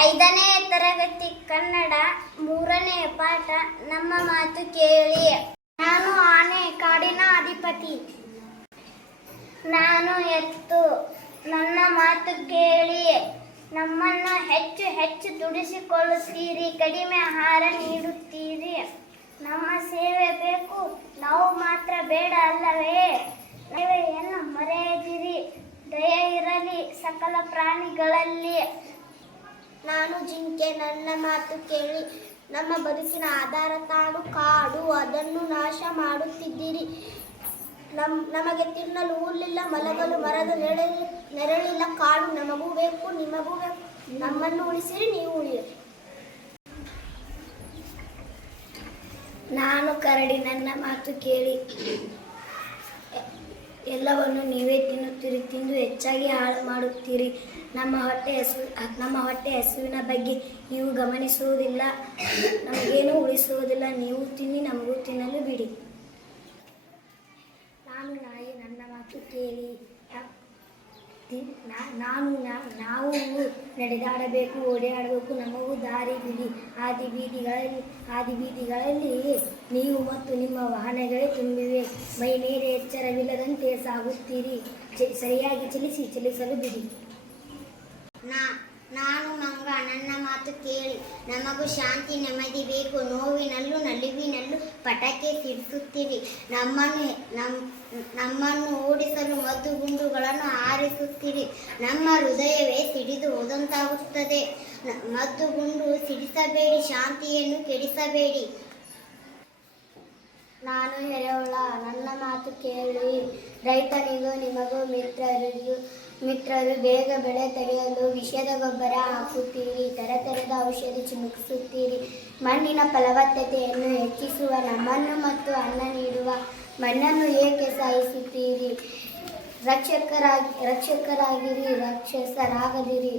5ನೇ ತರಗತಿ ಕನ್ನಡ 3ನೇ ಪಾಠ. ನಮ್ಮ ಮಾತು ಕೇಳಿ. ನಾನು ಆನೆ, ಕಾಡಿನ ಅಧಿಪತಿ. ನಾನು ಎತ್ತು, ನನ್ನ ಮಾತು ಕೇಳಿ. ನಮ್ಮನ್ನು ಹೆಚ್ಚು ಹೆಚ್ಚು ದುಡಿಸಿಕೊಳ್ಳುತ್ತೀರಿ, ಕಡಿಮೆ ಆಹಾರ ನೀಡುತ್ತೀರಿ. ನಮ್ಮ ಸೇವೆ ಬೇಕು, ನಾವು ಮಾತ್ರ ಬೇಡ ಅಲ್ಲವೇ? ಸೇವೆಯನ್ನು ಮರೆಯದಿರಿ, ದಯೆ ಇರಲಿ ಸಕಲ ಪ್ರಾಣಿಗಳಲ್ಲಿ. ನಾನು ಜಿಂಕೆ, ನನ್ನ ಮಾತು ಕೇಳಿ. ನಮ್ಮ ಬದುಕಿನ ಆಧಾರ ತಾನು ಕಾಡು, ಅದನ್ನು ನಾಶ ಮಾಡುತ್ತಿದ್ದೀರಿ. ನಮಗೆ ತಿನ್ನಲು ಹುಲ್ಲಿಲ್ಲ, ಮಲಗಲು ಮರದ ನೆರಳಿಲ್ಲ. ಕಾಡು ನಮಗೂ ಬೇಕು, ನಿಮಗೂ ಬೇಕು. ನಮ್ಮನ್ನು ಉಳಿಸಿರಿ, ನೀವು ಉಳಿಯಿರಿ. ನಾನು ಕರಡಿ, ನನ್ನ ಮಾತು ಕೇಳಿ. ಎಲ್ಲವನ್ನು ನೀವೇ ತಿನ್ನುತ್ತೀರಿ, ತಿಂದು ಹೆಚ್ಚಾಗಿ ಹಾಳು ಮಾಡುತ್ತೀರಿ. ನಮ್ಮ ಹೊಟ್ಟೆ ಹಸುವಿನ ಬಗ್ಗೆ ನೀವು ಗಮನಿಸುವುದಿಲ್ಲ, ನಮಗೇನು ಉಳಿಸುವುದಿಲ್ಲ. ನೀವು ತಿನ್ನಿ, ನಮಗೂ ತಿನ್ನಲು ಬಿಡಿ. ನಾನು ನಾಯಿ, ನನ್ನ ಮಾತು ಕೇಳಿ. ನಾವು ನಡೆದಾಡಬೇಕು, ಓಡಾಡಬೇಕು, ನಮಗೂ ದಾರಿ ಬಿಡಿ. ಆದಿಬೀದಿಗಳಲ್ಲಿ ನೀವು ಮತ್ತು ನಿಮ್ಮ ವಾಹನಗಳೇ ತುಂಬಿವೆ. ಮೈ ಮೇಲೆ ಎಚ್ಚರವಿಲ್ಲದಂತೆ ಸಾಗುತ್ತೀರಿ. ಸರಿಯಾಗಿ ಚಲಿಸಲು ಬಿಡಿ. ನಾನು ಮಂಗ, ನನ್ನ ಮಾತು ಕೇಳಿ. ನಮಗೂ ಶಾಂತಿ ನೆಮ್ಮದಿ ಬೇಕು, ನೋವಿನಲ್ಲೂ ನಲಿವಿನಲ್ಲೂ ಪಟಾಕಿ ಸಿಡಿಸುತ್ತೀರಿ. ನಮ್ಮನ್ನು ಓಡಿಸಲು ಮದ್ದು ಗುಂಡುಗಳನ್ನು ಹಾರಿಸುತ್ತೀರಿ. ನಮ್ಮ ಹೃದಯವೇ ಸಿಡಿದು ಹೋದಂತಾಗುತ್ತದೆ. ಮದ್ದು ಗುಂಡು ಸಿಡಿಸಬೇಡಿ, ಶಾಂತಿಯನ್ನು ಕೆಡಿಸಬೇಡಿ. ನಾನು ಎರೆಹುಳ, ನನ್ನ ಮಾತು ಕೇಳಿ. ರೈತನಿಗೂ ನಿಮಗೂ ಮಿತ್ರರು ಬೇಗ ಬೆಳೆ ತೆಗೆಯಲು ವಿಷದ ಗೊಬ್ಬರ ಹಾಕುತ್ತೀರಿ, ತರತರದ ಔಷಧಿ ಚಿಮುಕಿಸುತ್ತೀರಿ. ಮಣ್ಣಿನ ಫಲವತ್ತತೆಯನ್ನು ಹೆಚ್ಚಿಸುವ ನಮ್ಮನ್ನು ಮತ್ತು ಅನ್ನ ನೀಡುವ ಮಣ್ಣನ್ನು ಏಕೆ ಸಾಯಿಸುತ್ತೀರಿ? ರಕ್ಷಕರಾಗಿರಿ, ರಾಕ್ಷಸರಾಗದಿರಿ.